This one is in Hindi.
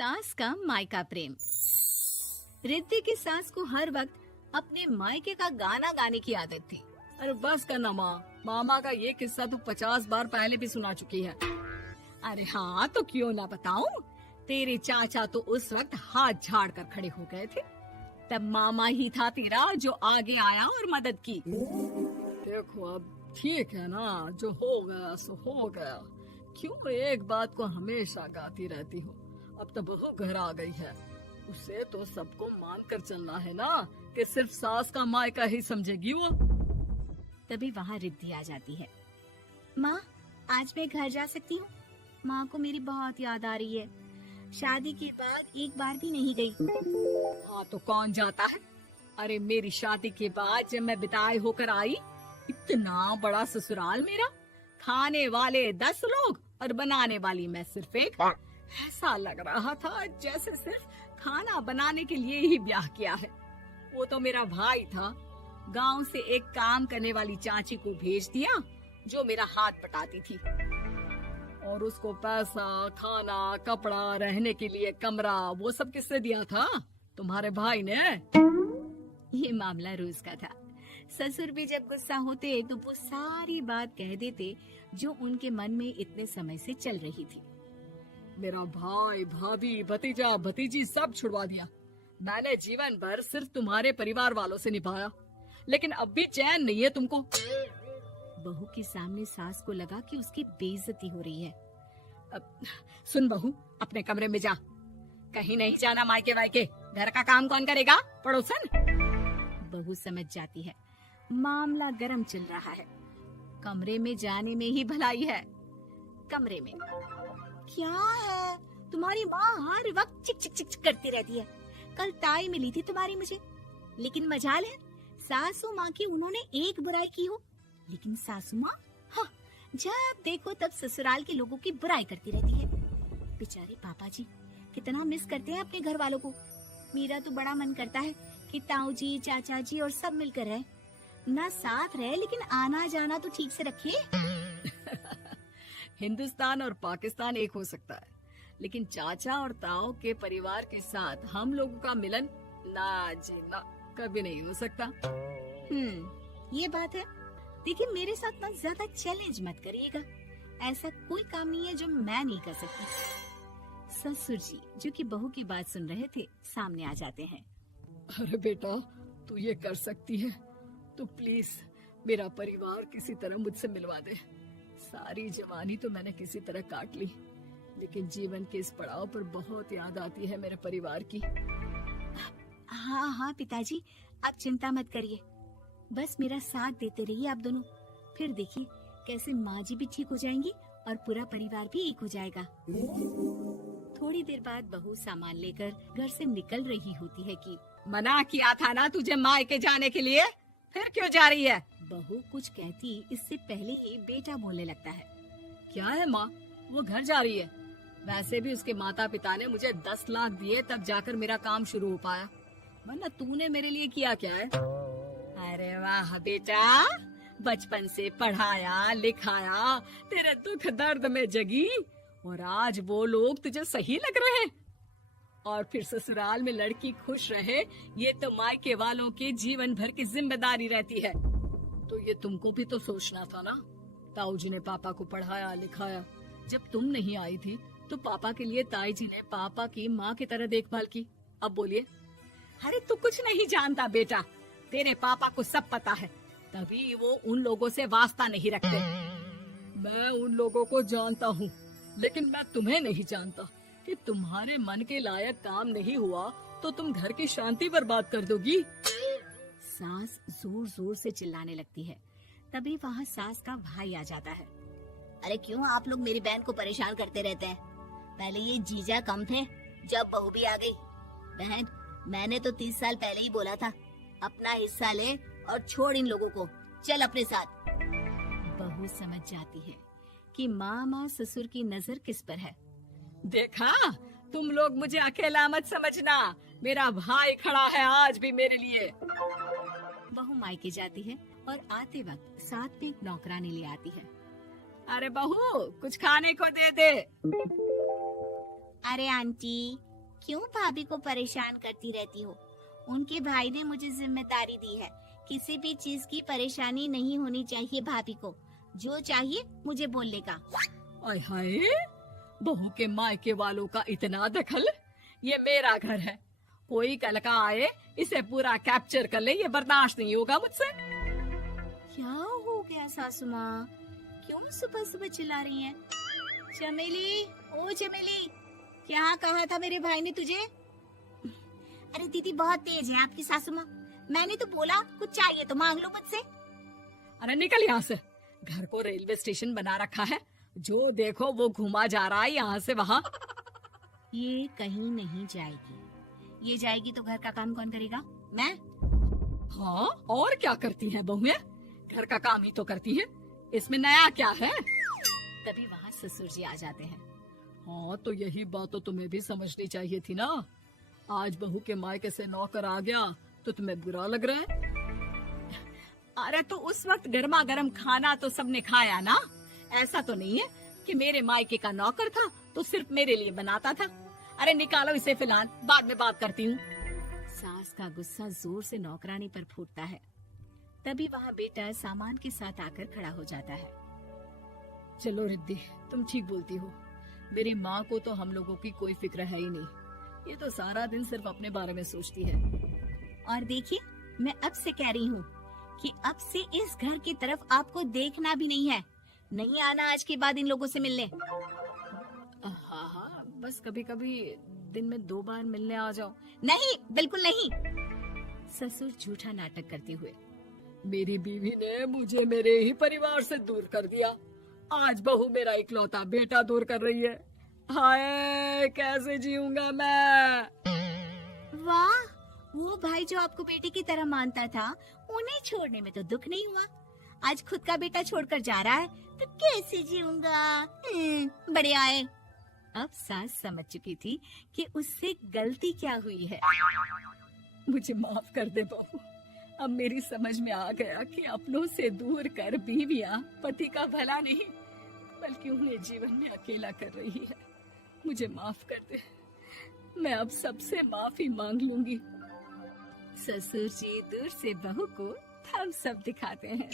सास का मायका प्रेम। रिद्धि की सास को हर वक्त अपने मायके का गाना गाने की आदत थी। अरे बस करना माँ, मामा का ये किस्सा तो 50 बार पहले भी सुना चुकी है। अरे हाँ, तो क्यों ना बताऊं। तेरे चाचा तो उस वक्त हाथ झाड़ कर खड़े हो गए थे। तब मामा ही था तेरा जो आगे आया और मदद की। देखो अब ठीक है ना, जो हो गया सो हो गया। क्यों एक बात को हमेशा गाती रहती हो। अब तो बहू घर आ गई है, उसे तो सबको मान कर चलना है ना, कि सिर्फ सास का मायका ही समझेगी वो। तभी वहाँ रिद्धि आ जाती है। माँ, आज मैं घर जा सकती हूँ? माँ को मेरी बहुत याद आ रही है। शादी के बाद एक बार भी नहीं गई। हाँ तो कौन जाता है। अरे मेरी शादी के बाद जब मैं विदाई होकर आई, इतना बड़ा ससुराल मेरा, खाने वाले 10 लोग और बनाने वाली मैं सिर्फ एक। ऐसा लग रहा था जैसे सिर्फ खाना बनाने के लिए ही ब्याह किया है। वो तो मेरा भाई था, गांव से एक काम करने वाली चाची को भेज दिया जो मेरा हाथ पटाती थी, और उसको पैसा, खाना, कपड़ा, रहने के लिए कमरा, वो सब किसने दिया था? तुम्हारे भाई ने। ये मामला रोज का था। ससुर भी जब गुस्सा होते तो वो सारी बात कह देते जो उनके मन में इतने समय से चल रही थी। मेरा भाई, भाभी, भतीजा, भतीजी सब छुड़वा दिया। मैंने जीवन भर सिर्फ तुम्हारे परिवार वालों से निभाया, लेकिन अब भी चैन नहीं है तुमको। बहू के सामने सास को लगा कि उसकी बेइज्जती हो रही है। अब सुन बहू, अपने कमरे में जा, कहीं नहीं जाना मायके वायके। घर का काम कौन करेगा? पड़ोसन। बहू समझ जाती है मामला गर्म चल रहा है। कमरे में जाने में ही भलाई है। कमरे में क्या है? तुम्हारी माँ हर वक्त चिक चिक चिक चिक करती रहती है। कल ताई मिली थी तुम्हारी मुझे, लेकिन मजाल है सासू माँ की उन्होंने एक बुराई की हो, लेकिन सासू माँ हाँ, जब देखो तब ससुराल के लोगों की बुराई करती रहती है। बेचारे पापा जी कितना मिस करते हैं अपने घर वालों को। मेरा तो बड़ा मन करता है कि ताऊ जी, चाचा जी और सब मिलकर रहे, ना साथ रहे लेकिन आना जाना तो ठीक से रखे। हिंदुस्तान और पाकिस्तान एक हो सकता है, लेकिन चाचा और ताऊ के परिवार के साथ हम लोगों का मिलन ना जी ना, कभी नहीं हो सकता। ये बात है। देखिए मेरे साथ ना ज्यादा चैलेंज मत करिएगा। ऐसा कोई काम नहीं है जो मैं नहीं कर सकती। ससुर जी जो कि बहू की बात सुन रहे थे सामने आ जाते हैं। अरे बेटा, तू ये कर सकती है तो प्लीज मेरा परिवार किसी तरह मुझसे मिलवा दे। सारी जवानी तो मैंने किसी तरह काट ली, लेकिन जीवन के इस पड़ाव पर बहुत याद आती है मेरे परिवार की। हाँ हाँ पिताजी, आप चिंता मत करिए, बस मेरा साथ देते रहिए आप दोनों। फिर देखिए कैसे माँ जी भी ठीक हो जाएंगी और पूरा परिवार भी एक हो जाएगा। थोड़ी देर बाद बहू सामान लेकर घर से निकल रही होती है कि मना किया था ना तुझे मायके जाने के लिए, फिर क्यों जा रही है? बहू कुछ कहती इससे पहले ही बेटा बोलने लगता है। क्या है माँ, वो घर जा रही है। वैसे भी उसके माता पिता ने मुझे 10 लाख दिए तब जाकर मेरा काम शुरू हो पाया, वरना तूने मेरे लिए किया क्या है? अरे वाह बेटा, बचपन से पढ़ाया लिखाया, तेरे दुख दर्द में जगी, और आज वो लोग तुझे सही लग रहे हैं। और फिर ससुराल में लड़की खुश रहे, ये तो मायके वालों की जीवन भर की जिम्मेदारी रहती है। तो ये तुमको भी तो सोचना था ना। ताऊ जी ने पापा को पढ़ाया लिखाया, जब तुम नहीं आई थी तो पापा के लिए ताई जी ने पापा की माँ की तरह देखभाल की। अब बोलिए। अरे तू कुछ नहीं जानता बेटा, तेरे पापा को सब पता है, तभी वो उन लोगों से वास्ता नहीं रखते। मैं उन लोगों को जानता हूँ, लेकिन मैं तुम्हें नहीं जानता कि तुम्हारे मन के लायक काम नहीं हुआ तो तुम घर की शांति बर्बाद कर दोगी। सास जोर जोर से चिल्लाने लगती है। तभी वहाँ सास का भाई आ जाता है। अरे क्यों आप लोग मेरी बहन को परेशान करते रहते हैं? पहले ये जीजा कम थे, जब बहू भी आ गई। बहन, मैंने तो 30 साल पहले ही बोला था, अपना हिस्सा ले और छोड़ इन लोगों को, चल अपने साथ। बहू समझ जाती है कि मामा ससुर की नजर किस पर है। देखा, तुम लोग मुझे अकेला मत समझना, मेरा भाई खड़ा है आज भी मेरे लिए। बहू मायके जाती है और आते वक्त साथ में एक नौकरानी ले आती है। अरे बहू, कुछ खाने को दे दे। अरे आंटी, क्यों भाभी को परेशान करती रहती हो? उनके भाई ने मुझे जिम्मेदारी दी है। किसी भी चीज की परेशानी नहीं होनी चाहिए भाभी को। जो चाहिए मुझे बोलने का। आय हाय, बहू के मायके वालों का इतना दखल। ये मेरा घर है, कोई कल का आए इसे पूरा कैप्चर कर ले, ये बर्दाश्त नहीं होगा मुझसे। क्या हो गया सासू माँ? क्यों सुबह सुबह चिल्ला रही हैं? चमेली, ओ चमेली, क्या कहा था मेरे भाई ने तुझे? अरे दीदी बहुत तेज है आपकी सासू माँ। मैंने तो बोला कुछ चाहिए तो मांग लो मुझसे। अरे निकल यहाँ से, घर को रेलवे स्टेशन बना रखा है, जो देखो वो घुमा जा रहा है यहाँ से वहाँ। ये कहीं नहीं जाएगी। ये जाएगी तो घर का काम कौन करेगा? मैं। हाँ, और क्या करती है बहुएं? घर का काम ही तो करती है, इसमें नया क्या है? तभी वहाँ ससुर जी आ जाते हैं। हाँ, तो यही बात तो तुम्हें भी समझनी चाहिए थी ना। आज बहू के मायके से नौकर आ गया तो तुम्हें बुरा लग रहा है? अरे तो उस वक्त गर्मा गर्म खाना तो सबने खाया ना। ऐसा तो नहीं है कि मेरे मायके का नौकर था तो सिर्फ मेरे लिए बनाता था। अरे निकालो इसे, फिलहाल बाद में बात करती हूँ। सास का गुस्सा जोर से नौकरानी पर फूटता है। तभी वहाँ बेटा सामान के साथ आकर खड़ा हो जाता है। चलो रिद्धि, तुम ठीक बोलती हो। मेरी माँ को तो हम लोगों की कोई फिक्र है ही नहीं, ये तो सारा दिन सिर्फ अपने बारे में सोचती है। और देखिए, मैं अब से कह रही हूँ कि अब से इस घर की तरफ आपको देखना भी नहीं है। नहीं आना आज के बाद इन लोगों से मिलने। हाँ, बस कभी कभी दिन में 2 बार मिलने आ जाओ। नहीं, बिल्कुल नहीं। ससुर झूठा नाटक करते हुए। मेरी बीवी ने मुझे मेरे ही परिवार से दूर कर दिया, आज बहू मेरा इकलौता बेटा दूर कर रही है। हाय, कैसे जीऊंगा मैं? वाह, वो भाई जो आपको बेटे की तरह मानता था, उन्हें छोड़ने में तो दुख नहीं हुआ। आज खुद का बेटा छोड़कर जा रहा है तो कैसे जीऊंगा? बड़े आए। अब सास समझ चुकी थी कि उससे गलती क्या हुई है। मुझे माफ कर दे बहू, अब मेरी समझ में आ गया कि अपनों से दूर कर बीवियां पति का भला नहीं बल्कि उन्हें जीवन में अकेला कर रही है। मुझे माफ कर दे, मैं अब सबसे माफी मांग लूंगी। ससुर जी दूर से बहू को थम्स अप दिखाते हैं।